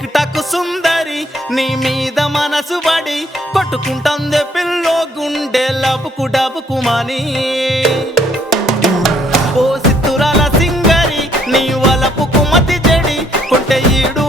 tick టక్ సుందరి నీ మీద మనసు పడి కొట్టుకుంటుంది పిల్లో గుండె లబుకు డబుకుమని ఓ సిత్తురాల సింగరి నీ వలపు కుమతి చెడి కొంటె ఈడు